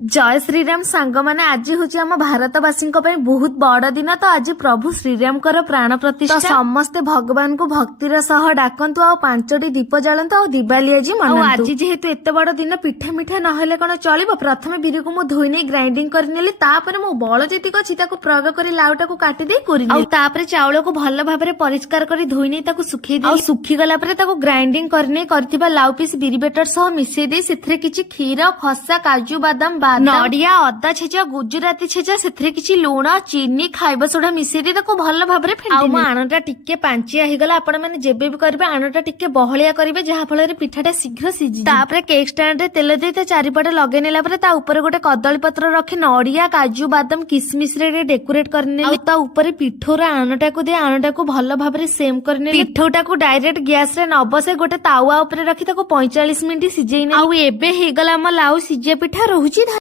जय श्रीराम सांग मैंने आज हूँ आम भारतवासी बहुत बड़ दिन। तो आज प्रभु श्रीराम प्राण प्रतिष्ठा। तो समस्ते भगवान को भक्तिर सह डाकतु आ 5टी दीप जलातु आ दिवाली आज मनातु। आज जेहेतु एत बड़ दिन पिठा मिठा नहेले कौन चलो। प्रथम बिरी को धोई नहीं ग्राइंडिंग करनेली। मो बल जेतिक अच्छी प्रयोग कर लाउटा को काटिदे कोरी चाउल को भल भाव परिष्कार कर धोई नहीं सुखी सुखीगला ग्राइंडिंग करने लाउ पीस बिरी बेटर सह मिसई दे से किछि क्षीर खसा काजू बादाम नड़िया अदा छेचा गुजराती छेचा से किछि लुण चीनी खाइबा सोडा मिसई दे भल भाव आणटा टिके पांचिया होगला। आपण मैंने जेबे भी करेंगे आणटा टिके बहलिया करेंगे जहाँ फल पिठाटा शीघ्र सीझी। केक स्टैंड रे तेल दे चारिपटे लगे नेला ऊपर गोटे कदली पत्र रखी नड़िया काजू बादाम किसमिस रे डेकोरेट करने पिठोर आणटा को दे आणटा को भल भाव सेम करने पिठोटा को डायरेक्ट गैस रे न बसे गोटे तावा ऊपर रखी 45 मिनिट सिझेई ने। एबे हेगला लाउ सिझे पिठा रहुची।